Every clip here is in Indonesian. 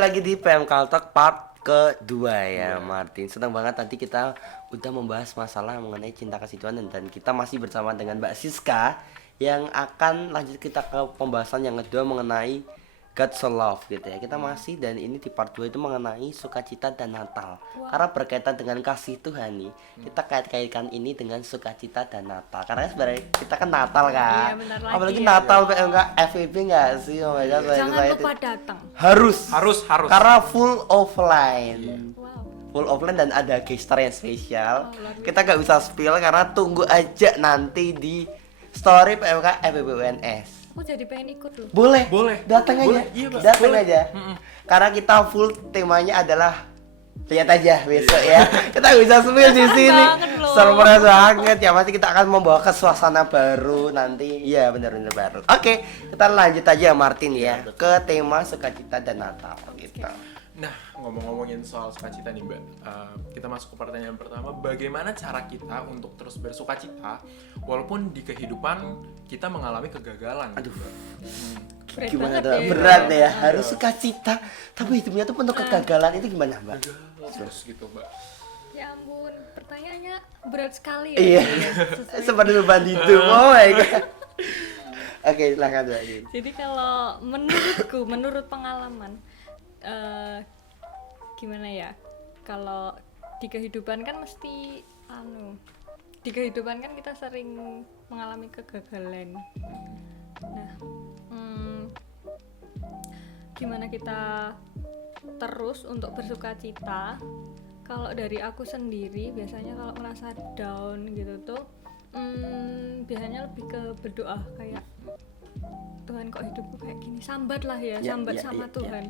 lagi di PM Kaltok part kedua ya Martin. Senang banget tadi kita udah membahas masalah mengenai cinta kasih Tuhan dan kita masih bersama dengan Mbak Siska yang akan lanjut kita ke pembahasan yang kedua mengenai God so love gitu ya. Kita masih dan ini di part 2 itu mengenai sukacita dan Natal. Karena berkaitan dengan kasih Tuhan nih, kita kait-kaitkan ini dengan sukacita dan Natal. Karena sebenarnya kita kan Natal kan. Iya, benar lagi Apalagi ya. Natal PMK FEB enggak sih? Oh my god, saya Jangan excited. lupa datang. Harus. Iya. Karena full offline. Wow. Full offline dan ada guest star yang spesial. luar biasa. Kita gak bisa spill karena tunggu aja nanti di story PMK FEB UNS. Aku jadi pengen ikut loh. Boleh. Boleh, Datang aja. iya, Mbak. Datang Boleh. aja. Karena kita full temanya adalah lihat aja besok ya. Kita bisa spill di sini. banget loh. Surprise banget ya. Pasti kita akan membawa ke suasana baru nanti. Iya, benar-benar baru. Oke, kita lanjut aja Martin ya ke tema sukacita dan Natal gitu. Nah, ngomong-ngomongin soal sukacita nih Mbak, kita masuk ke pertanyaan pertama. Bagaimana cara kita untuk terus bersukacita walaupun di kehidupan kita mengalami kegagalan? Aduh. Mbak? Berat Gimana banget tuh? ya. Berat ya. Harus sukacita, tapi hidupnya tuh penuh kegagalan itu gimana, Mbak? Gagal terus gitu Mbak. Ya ampun, pertanyaannya berat sekali ya. Iya. Sesuai. Seperti beban hidup. Oh my god. Oke, silakan Mbak. Jadi kalau menurutku, menurut pengalaman, gimana ya? Kalau di kehidupan kan mesti di kehidupan kan kita sering mengalami kegagalan. Nah, gimana kita terus untuk bersukacita? Kalau dari aku sendiri biasanya kalau merasa down gitu tuh, biasanya lebih ke berdoa kayak Tuhan kok hidupku kayak gini, sambat lah ya, sambat sama Tuhan.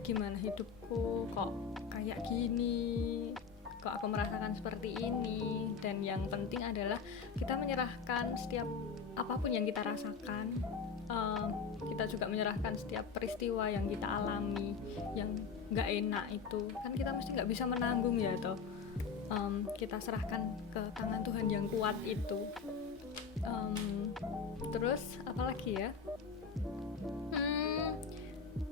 Gimana hidupku kok kayak gini, kok aku merasakan seperti ini. Dan yang penting adalah kita menyerahkan setiap apapun yang kita rasakan. Kita juga menyerahkan setiap peristiwa yang kita alami yang nggak enak itu kan kita mesti nggak bisa menanggung ya toh. Kita serahkan ke tangan Tuhan yang kuat itu. Terus apalagi ya,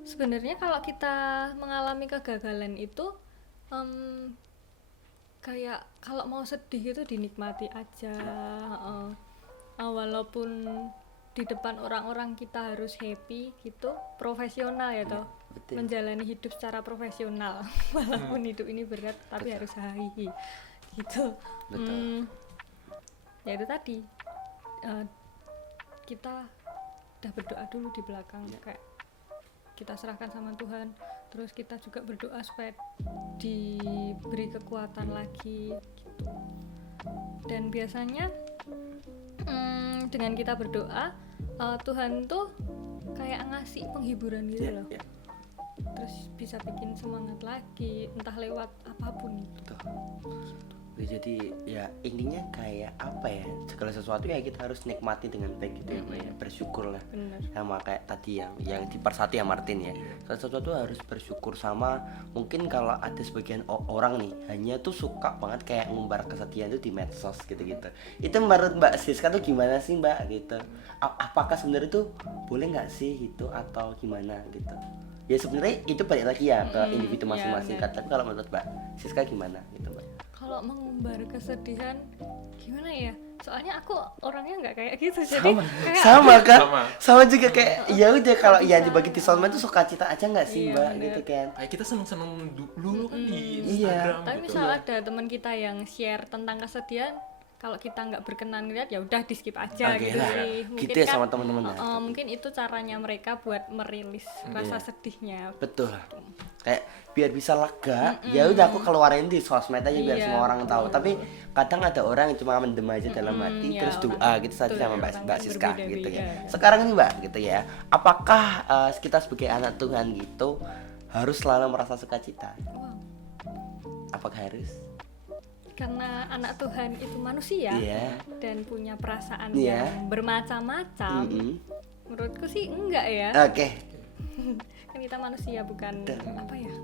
sebenarnya kalau kita mengalami kegagalan itu kayak kalau mau sedih itu dinikmati aja. Walaupun di depan orang-orang kita harus happy gitu, profesional ya toh, betul. menjalani hidup secara profesional walaupun hidup ini berat tapi harus hahi gitu. Betul. Ya itu tadi, kita udah berdoa dulu di belakang, kayak kita serahkan sama Tuhan, terus kita juga berdoa supaya diberi kekuatan lagi gitu. Dan biasanya dengan kita berdoa, Tuhan tuh kayak ngasih penghiburan gitu loh. Terus bisa bikin semangat lagi, entah lewat apapun itu. Tuh. Jadi ya intinya kayak apa ya, segala sesuatu ya kita harus nikmati dengan baik gitu ya Mbak ya, bersyukur lah. Bener. Sama kayak tadi yang di part 1 ya Martin ya, segala sesuatu harus bersyukur. Sama mungkin kalau ada sebagian orang nih hanya tuh suka banget kayak ngumbar kesedihan tuh di medsos gitu-gitu. Itu menurut Mbak Siska tuh gimana sih Mbak gitu? Apakah sebenarnya tuh boleh nggak sih itu atau gimana gitu? Ya sebenarnya itu balik lagi ya ke individu masing-masing ya, kan. Tapi kalau menurut Mbak Siska gimana gitu Mbak? Kalau mengumbar kesedihan gimana ya? Soalnya aku orangnya nggak kayak gitu, jadi kayak Sama kan? Sama. Sama juga kayak ya udah kalau yang dibagi di sosmed tuh sukacita aja nggak sih Iya, Mbak bener. gitu kan? Kayak kita seneng-seneng dulu kan di Iya. Instagram tapi gitu. misal ada teman kita yang share tentang kesedihan, kalau kita nggak berkenan lihat ya udah di skip aja Oke gitu lah. sih. Gitu ya sama teman-teman ya. Mungkin itu caranya mereka buat merilis rasa sedihnya. Betul. Kayak biar bisa lega, ya udah aku keluarin di sosmed aja biar Iya, semua orang tahu. Tapi kadang ada orang yang cuma mendem aja dalam hati ya, terus doa orang- gitu tadi betul, sama orang Mbak kan Siska berbeda-beda, gitu ya. ya. Sekarang ini Mbak gitu ya. Apakah kita sebagai anak Tuhan gitu harus selalu merasa sukacita? Wow. Apakah harus? Karena anak Tuhan itu manusia Iya. dan punya perasaan Iya. yang bermacam-macam. Menurutku sih enggak ya. Oke. Kan kita manusia bukan apa ya?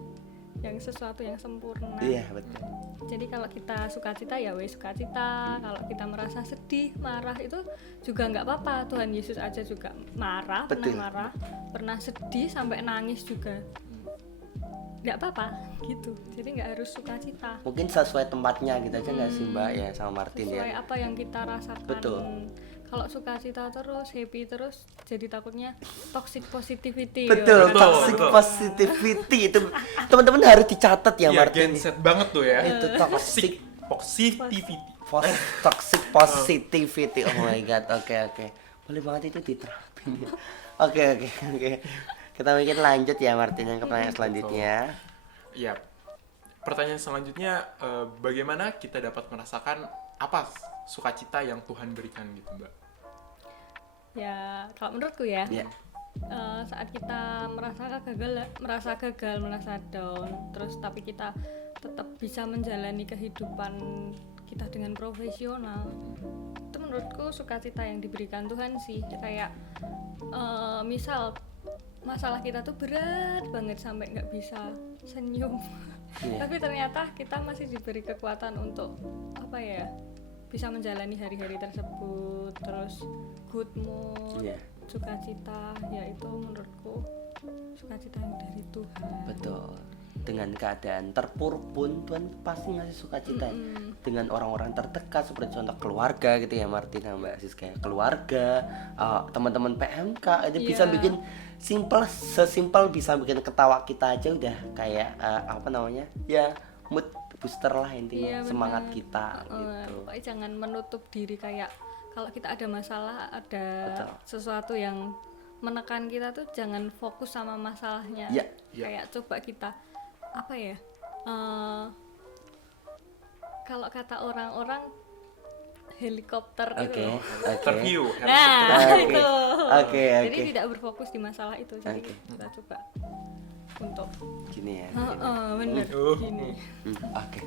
yang sesuatu yang sempurna. Iya, betul. Jadi kalau kita sukacita ya wes sukacita, kalau kita merasa sedih, marah itu juga nggak apa-apa. Tuhan Yesus aja juga marah, Betul. pernah marah, pernah sedih sampai nangis juga, nggak apa-apa gitu. Jadi nggak harus sukacita. Mungkin sesuai tempatnya gitu aja nggak sih Mbak ya sama Martin Sesuai ya. apa yang kita rasakan. Betul. Kalau sukacita terus, happy terus, jadi takutnya toxic positivity. Betul, ya. toxic betul. positivity itu teman-teman harus dicatat ya Iya, Martin. genset banget tuh ya. Itu toxic Positivity. toxic positivity. Oh my god. Oke. Boleh banget itu diterapin. Oke. Kita mungkin lanjut ya Martin yang ke pertanyaan selanjutnya. Ya, pertanyaan selanjutnya, bagaimana kita dapat merasakan apa sukacita yang Tuhan berikan gitu, Mbak? Ya, kalau menurutku ya, Ya. saat kita merasa gagal, merasa down, terus tapi kita tetap bisa menjalani kehidupan kita dengan profesional, itu menurutku sukacita yang diberikan Tuhan sih. Kayak misal masalah kita tuh berat banget sampai nggak bisa senyum, Iya. tapi ternyata kita masih diberi kekuatan untuk apa ya, bisa menjalani hari-hari tersebut, terus good mood, Iya. sukacita, ya itu menurutku sukacita yang dari Tuhan. Betul. Dengan keadaan terpuruk pun Tuhan pasti ngasih sukacita ya. Dengan orang-orang terdekat seperti contoh keluarga gitu ya Martin sama Mbak Siska. Keluarga, teman-teman PMK itu bisa Iya. bikin sesimpel bisa bikin ketawa kita aja udah kayak apa namanya? Ya mood booster lah intinya, Iya, benar. semangat kita gitu. Pokoknya jangan menutup diri, kayak kalau kita ada masalah, ada Betul. sesuatu yang menekan kita tuh jangan fokus sama masalahnya. Iya. Kayak coba kita apa ya? Kalau kata orang-orang helikopter Oke, itu. oke. Interview. Nah, Oke. itu. Oke, Jadi oke. tidak berfokus di masalah itu. Jadi Oke. kita coba untuk Gini ya. bener Oh. gini. Oke.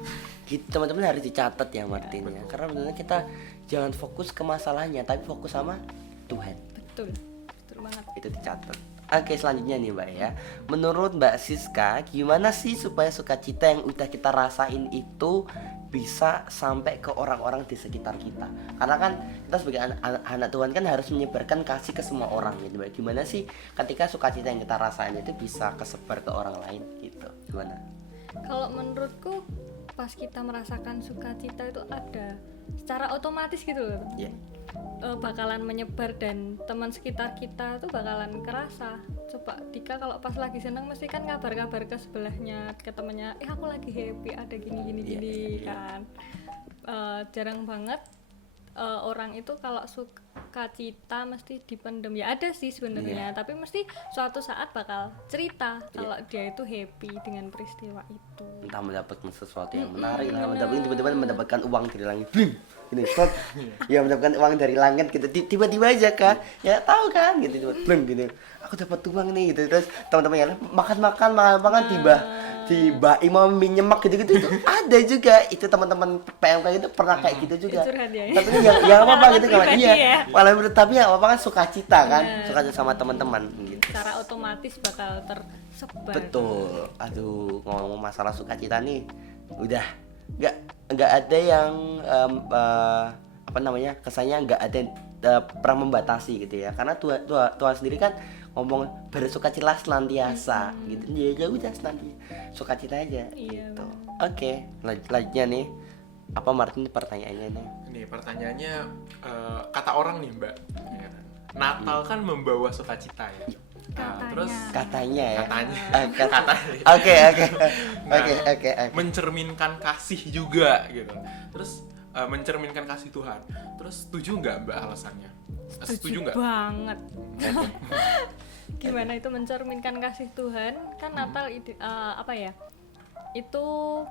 Gitu, teman-teman harus dicatat ya Martin ya. Karena benar kita jangan fokus ke masalahnya tapi fokus sama Tuhan. Betul. Betul banget. Itu dicatat. Oke, selanjutnya nih Mbak ya. Menurut Mbak Siska, gimana sih supaya sukacita yang udah kita rasain itu bisa sampai ke orang-orang di sekitar kita? Karena kan kita sebagai anak Tuhan kan harus menyebarkan kasih ke semua orang gitu Mbak. Gimana sih ketika sukacita yang kita rasain itu bisa kesebar ke orang lain gitu? Gimana? Kalau menurutku pas kita merasakan sukacita itu ada secara otomatis gitu loh. Ya. Bakalan menyebar dan teman sekitar kita tuh bakalan kerasa. Coba Dika kalau pas lagi seneng mesti kan kabar-kabar ke sebelahnya, ke temennya, aku lagi happy, ada gini kan. Jarang banget orang itu kalau sukacita mesti dipendem. Ya ada sih sebenarnya, tapi mesti suatu saat bakal cerita kalau dia itu happy dengan peristiwa itu. Entah mendapatkan sesuatu yang menarik, tiba-tiba mendapatkan uang dari langit, bling, gini, set. Ya mendapatkan uang dari langit gitu, tiba-tiba aja kan, ya tahu kan, gitu, tiba bling, gitu, aku dapat uang nih, gitu, terus teman-teman yang lain, makan, tiba imam minyemak gitu itu ada juga, itu teman-teman PMK itu pernah kayak gitu juga, Curhat ya. tapi yang apa gitu kan, Pribadi iya, ya. malah menurut tapi ya apa kan sukacita kan, sukacita sama teman-teman, gitu. Secara otomatis bakal tersebar. Betul. Aduh, ngomong masalah sukacita nih, udah nggak ada yang apa namanya, kesannya nggak ada pernah membatasi gitu ya. Karena Tuhan sendiri kan ngomong bersukacita senantiasa gitu. Ya udah sukacita aja. Iya, Gitu. Oke, lanjutnya nih. Apa Martin pertanyaannya nih? Ini pertanyaannya, kata orang nih Mbak, ya kan? Natal kan membawa sukacita ya. Nah, terus Katanya ya. katanya Oke. Nah, Oke. mencerminkan kasih juga gitu. Terus mencerminkan kasih Tuhan. Terus setuju nggak Mbak alasannya? Setuju nggak? Banget. Gimana itu mencerminkan kasih Tuhan? Kan Natal apa ya? Itu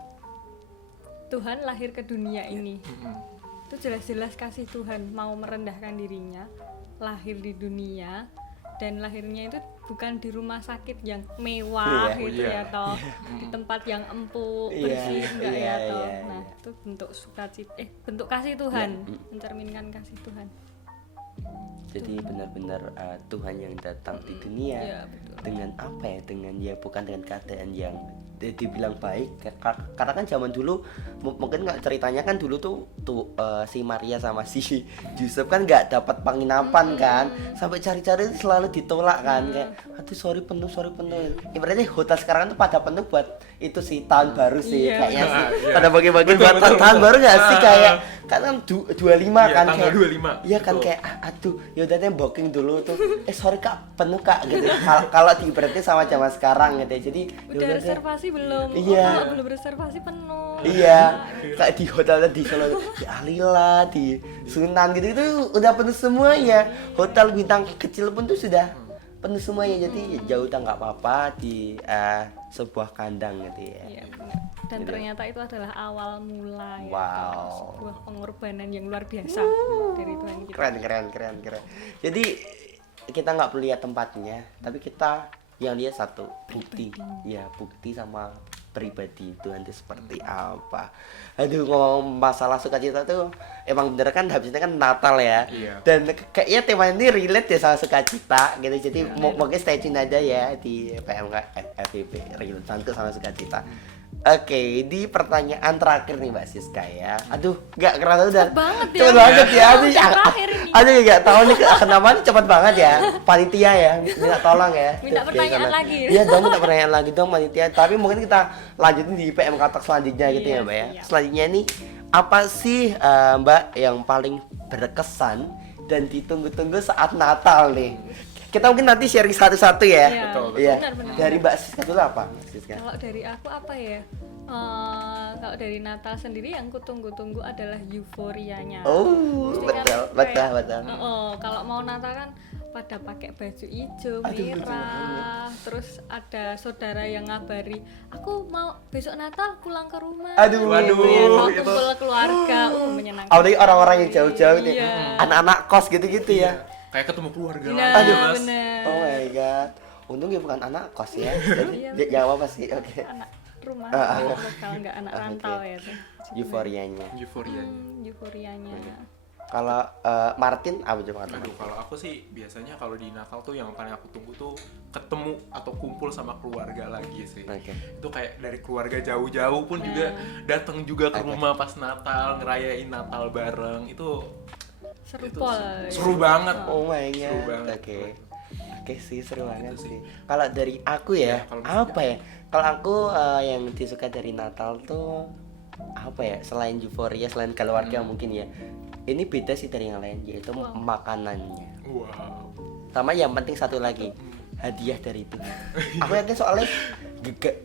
Tuhan lahir ke dunia ini. Itu jelas-jelas kasih Tuhan, mau merendahkan dirinya, lahir di dunia, dan lahirnya itu bukan di rumah sakit yang mewah Iya. gitu Iya. ya toh, di tempat yang empuk, Iya, bersih enggak iya, ya toh. iya, Nah, iya. itu bentuk sukacita, bentuk kasih Tuhan, mencerminkan kasih Tuhan. Jadi benar-benar Tuhan yang datang di dunia Iya, betul. dengan apa ya? Dengan ya bukan dengan keadaan yang dibilang baik karena kan zaman dulu mungkin nggak ceritanya kan dulu tuh si Maria sama si Yusuf kan nggak dapat penginapan kan, sampai cari-cari selalu ditolak kan, kayak aduh sorry penuh ibaratnya hotel sekarang tuh pada penuh buat itu sih tahun baru sih kayaknya sih pada bagi-bagi buat tahun baru nggak sih, kayak kan 25 kan tanggal kayak 25 iya kan kayak aduh yaudah deh booking dulu tuh sorry kak penuh kak gitu kalau diibaratnya sama zaman sekarang gitu, jadi Udah yaudah deh. reservasi belum? Iya. Kalau belum reservasi penuh. Iya, kayak di hotelnya di Solo, di Alila, di Sunan gitu itu udah penuh semuanya. Hotel bintang kecil pun tuh sudah penuh semuanya. Jadi ya udah nggak apa-apa di sebuah kandang gitu ya. Iya benar. Dan ternyata itu adalah awal mula ya, Wow. atau sebuah pengorbanan yang luar biasa dari Tuhan kita. Keren. Jadi kita nggak perlu lihat tempatnya, tapi kita yang lihat satu bukti, ya bukti sama pribadi Tuhan itu seperti apa. Aduh ngomong masalah sukacita tuh emang bener kan habisnya kan Natal ya. Iya. Dan kayaknya tema ini relate ya sama sukacita gitu. Jadi mungkin stay tune aja ya di PMK FVP relate santu sama sukacita. Oke, di pertanyaan terakhir nih Mbak Siska ya. Aduh, nggak kerasa udah. Cepet banget ya. Cepet banget ya. Aduh, Terakhir ini. aduh nggak tahu nih kenapa nih cepet banget ya. Panitia ya, minta tolong ya. Minta pertanyaan lagi. Iya dong, minta pertanyaan lagi dong panitia. Tapi mungkin kita lanjutin di PMK Talk selanjutnya gitu Iya, ya Mbak ya. siap. Selanjutnya nih, apa sih Mbak yang paling berkesan dan ditunggu-tunggu saat Natal nih? Kita mungkin nanti sharing satu-satu ya. Iya, Betul. Iya. benar. Dari Mbak Siska dulu apa? Mbak Siska? Kalau dari aku apa ya? Kalau dari Natal sendiri yang kutunggu-tunggu adalah euforianya. Oh, Mesti kan betul. kayak, kalau mau Natal kan pada pakai baju hijau, Aduh, betul merah, terus ada saudara yang ngabari, aku mau besok Natal pulang ke rumah. Aduh, gitu ya, mau itu. kumpul keluarga, menyenangkan. Apalagi orang-orang yang jauh-jauh nih, Iya. anak-anak kos gitu-gitu ya. Kayak ketemu keluarga Nah, lagi, Mas. bener. Oh my god, untung dia bukan anak kos ya. Jadi jangan apa sih, oke. Anak rumah, Ah, lokal nggak anak Oke. rantau ya tuh. Euforianya. Euforianya. Euforianya. Kalau Martin apa coba kata? Aduh, kalau aku sih biasanya kalau di Natal tuh yang paling aku tunggu tuh ketemu atau kumpul sama keluarga lagi sih. Oke. Itu kayak dari keluarga jauh-jauh pun juga datang juga ke Oke. rumah pas Natal, ngerayain Natal bareng. Itu Seru itu pol. seru banget. Oh my Seru god. banget. Oke sih seru banget Gitu sih. sih. Kalau dari aku ya, Ya, kalau apa ya? Kalau aku yang disuka dari Natal tuh apa ya? Selain euforia, selain keluarga mungkin ya. Ini beda sih dari yang lain, yaitu Wow. makanannya. Wow. Sama yang penting satu lagi, hadiah dari Tuhan. Aku yakin soalnya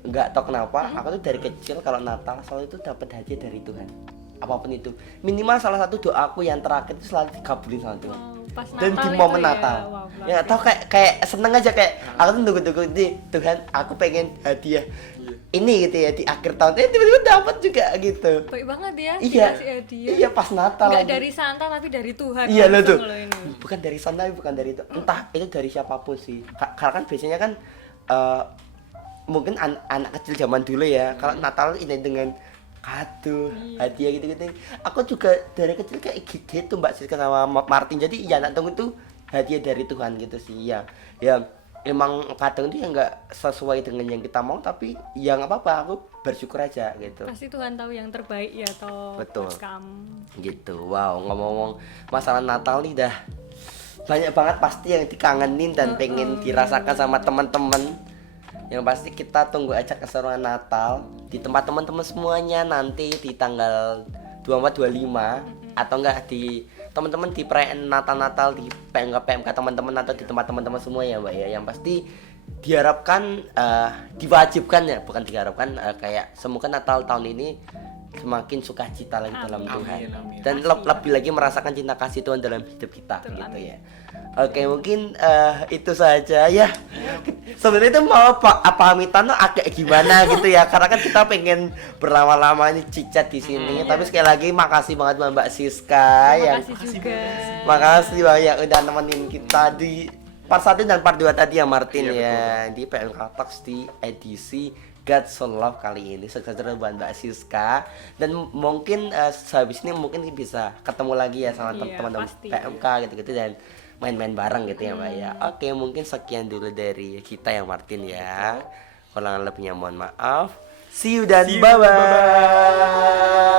nggak tahu kenapa, aku tuh dari kecil kalau Natal selalu itu dapat hadiah dari Tuhan. Apapun itu, minimal salah satu doaku yang terakhir itu selalu dikabulin sama Tuhan. Wow, pas Dan Natal di itu momen ya, Natal, wow, ya nggak tahu kayak seneng aja kayak aku tuh nunggu di Tuhan, aku pengen hadiah Iya. ini gitu ya di akhir tahun, tiba-tiba dapat juga gitu. baik banget ya, Iya, dikasih hadiah. iya pas Natal. Nggak lagi. dari Santa tapi dari Tuhan. Iya lo langsung tuh, loh ini. bukan dari sana, bukan dari itu, entah itu dari siapapun sih. Karena kan biasanya kan mungkin anak kecil zaman dulu ya, kalau Natal ini dengan kado, hadiah gitu-gitu. Aku juga dari kecil kayak gitu Mbak Siska sama Martin. Jadi ya anak tunggu itu hadiah dari Tuhan gitu sih ya. Ya emang kadang itu ya nggak sesuai dengan yang kita mau, tapi ya nggak apa-apa, aku bersyukur aja gitu. Pasti Tuhan tahu yang terbaik ya toh. Betul. buat kamu. Gitu. Wow, ngomong-ngomong masalah Natal nih dah banyak banget pasti yang dikangenin dan pengen dirasakan sama teman-teman. Yang pasti kita tunggu aja keseruan Natal di tempat teman-teman semuanya nanti di tanggal 24 25 atau enggak di teman-teman di perayaan Natal di PMK teman-teman atau di tempat teman-teman semua ya Mbak ya. Yang pasti diharapkan diwajibkan ya, bukan diharapkan kayak semoga Natal tahun ini semakin sukacita lagi dalam Amin. Tuhan Amin. dan Pasti, lebih lagi merasakan cinta kasih Tuhan dalam hidup kita Betul, gitu amin. ya. Oke mungkin itu saja ya. Sebenarnya itu mau pamitan tuh agak gimana gitu ya, karena kan kita pengen berlama-lama ini cicat di sini. Tapi sekali lagi makasih banget Mbak Siska Terima yang kasih juga. makasih banyak udah nemenin kita di part 1 dan part 2 tadi ya Martin Iya, ya di PMK Talks di edisi God So Love kali ini. Sukses terus buat Mbak Siska dan mungkin sehabis ini mungkin bisa ketemu lagi ya sama Iya, teman-teman pasti. PMK gitu-gitu dan main-main bareng gitu ya Mbak ya. Oke mungkin sekian dulu dari kita ya Martin ya. Kurang lebihnya mohon maaf. See you dan See you, bye-bye. bye-bye.